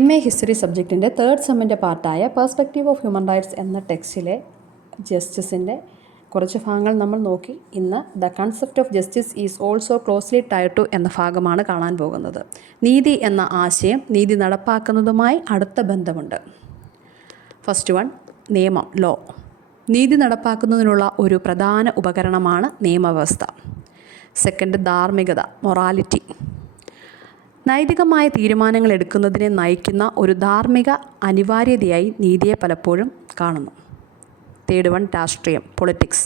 MA history സബ്ജക്റ്റിൻ്റെ third സെമ്മിൻ്റെ പാർട്ടായ പെർസ്പെക്റ്റീവ് ഓഫ് ഹ്യൂമൻ റൈറ്റ്സ് എന്ന ടെക്സ്റ്റിലെ ജസ്റ്റിസിൻ്റെ കുറച്ച് ഭാഗങ്ങൾ നമ്മൾ നോക്കി. ഇന്ന് the concept of justice is also closely tied to എന്ന ഭാഗമാണ് കാണാൻ പോകുന്നത്. നീതി എന്ന ആശയം നീതി നടപ്പാക്കുന്നതുമായി അടുത്ത ബന്ധമുണ്ട്. ഫസ്റ്റ് വൺ, നിയമം, ലോ. നീതി നടപ്പാക്കുന്നതിനുള്ള ഒരു പ്രധാന ഉപകരണമാണ് നിയമവ്യവസ്ഥ. സെക്കൻഡ്, ധാർമ്മികത, മൊറാലിറ്റി. നൈതികമായ തീരുമാനങ്ങൾ എടുക്കുന്നതിനെ നയിക്കുന്ന ഒരു ധാർമ്മിക അനിവാര്യതയായി നീതിയെ പലപ്പോഴും കാണുന്നു. തേർഡ് വൺ, രാഷ്ട്രീയം, പൊളിറ്റിക്സ്.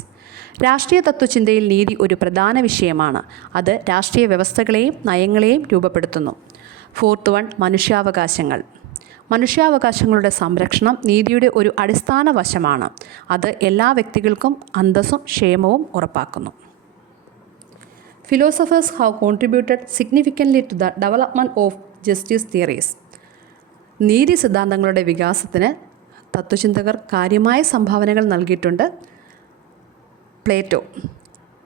രാഷ്ട്രീയ തത്വചിന്തയിൽ നീതി ഒരു പ്രധാന വിഷയമാണ്. അത് രാഷ്ട്രീയ വ്യവസ്ഥകളെയും നയങ്ങളെയും രൂപപ്പെടുത്തുന്നു. Fourth one, മനുഷ്യാവകാശങ്ങൾ. മനുഷ്യാവകാശങ്ങളുടെ സംരക്ഷണം നീതിയുടെ ഒരു അടിസ്ഥാന വശമാണ്. അത് എല്ലാ വ്യക്തികൾക്കും അന്തസ്സും ക്ഷേമവും ഉറപ്പാക്കുന്നു. Philosophers have contributed significantly to the development of justice theories. നീതി സിദ്ധാന്തങ്ങളുടെ വികാസത്തിന് തത്വചിന്തകർ കാര്യമായ സംഭാവനകൾ നൽകിയിട്ടുണ്ട്. പ്ലേറ്റോ,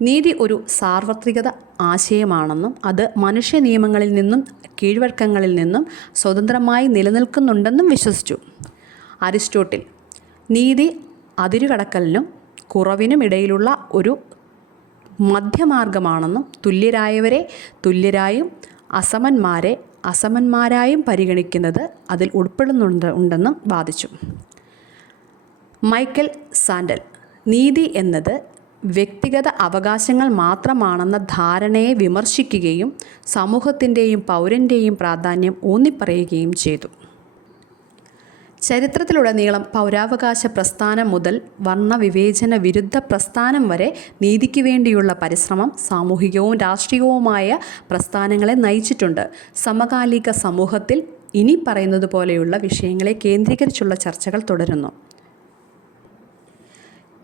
നീതി ഒരു സാർവത്രികത ആശയമാണെന്നും അത് മനുഷ്യ നിയമങ്ങളിൽ നിന്നും കീഴ്വഴക്കങ്ങളിൽ നിന്നും സ്വതന്ത്രമായി നിലനിൽക്കുന്നുണ്ടെന്നും വിശ്വസിച്ചു. അരിസ്റ്റോട്ടിൽ, നീതി അതിരുകടക്കലിനും കുറവിനും ഇടയിലുള്ള ഒരു മധ്യമാർഗമാണെന്നും തുല്യരായവരെ തുല്യരായും അസമന്മാരെ അസമന്മാരായും പരിഗണിക്കുന്നത് അതിൽ ഉണ്ടെന്നും വാദിച്ചു. മൈക്കൽ സാൻഡൽ, നീതി എന്നത് വ്യക്തിഗത അവകാശങ്ങൾ മാത്രമാണെന്ന ധാരണയെ വിമർശിക്കുകയും സമൂഹത്തിൻ്റെയും പൗരൻ്റെയും പ്രാധാന്യം ഊന്നിപ്പറയുകയും ചെയ്തു. ചരിത്രത്തിലുടനീളം പൗരാവകാശ പ്രസ്ഥാനം മുതൽ വർണ്ണവിവേചന വിരുദ്ധ പ്രസ്ഥാനം വരെ നീതിക്ക് വേണ്ടിയുള്ള പരിശ്രമം സാമൂഹികവും രാഷ്ട്രീയവുമായ പ്രസ്ഥാനങ്ങളെ നയിച്ചിട്ടുണ്ട്. സമകാലിക സമൂഹത്തിൽ ഇനി പറയുന്നത് പോലെയുള്ള വിഷയങ്ങളെ കേന്ദ്രീകരിച്ചുള്ള ചർച്ചകൾ തുടരുന്നു.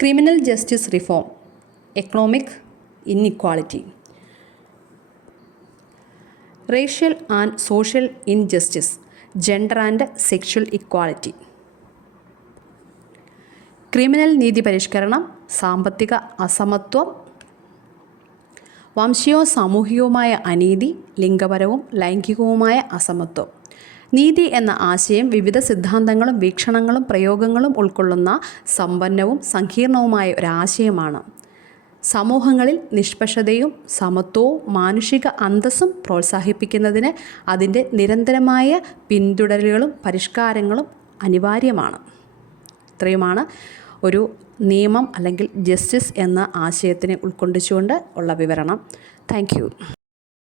Criminal justice reform, economic inequality, racial and social injustice, gender and sexual equality. Criminal നീതി പരിഷ്കരണം, സാമ്പത്തിക അസമത്വം, വംശീയവും സാമൂഹികവുമായ അനീതി, ലിംഗപരവും ലൈംഗികവുമായ അസമത്വം. നീതി എന്ന ആശയം വിവിധ സിദ്ധാന്തങ്ങളും വീക്ഷണങ്ങളും പ്രയോഗങ്ങളും ഉൾക്കൊള്ളുന്ന സമ്പന്നവും സങ്കീർണവുമായ ഒരാശയമാണ്. സമൂഹങ്ങളിൽ നിഷ്പക്ഷതയും സമത്വവും മാനുഷിക അന്തസ്സും പ്രോത്സാഹിപ്പിക്കുന്നതിന് അതിൻ്റെ നിരന്തരമായ പിന്തുടരലുകളും പരിഷ്കാരങ്ങളും അനിവാര്യമാണ്. ഇത്രയുമാണ് ഒരു നിയമം അല്ലെങ്കിൽ ജസ്റ്റിസ് എന്ന ആശയത്തിനെ ഉൾക്കൊള്ളിച്ചുകൊണ്ട് ഉള്ള വിവരണം. Thank you.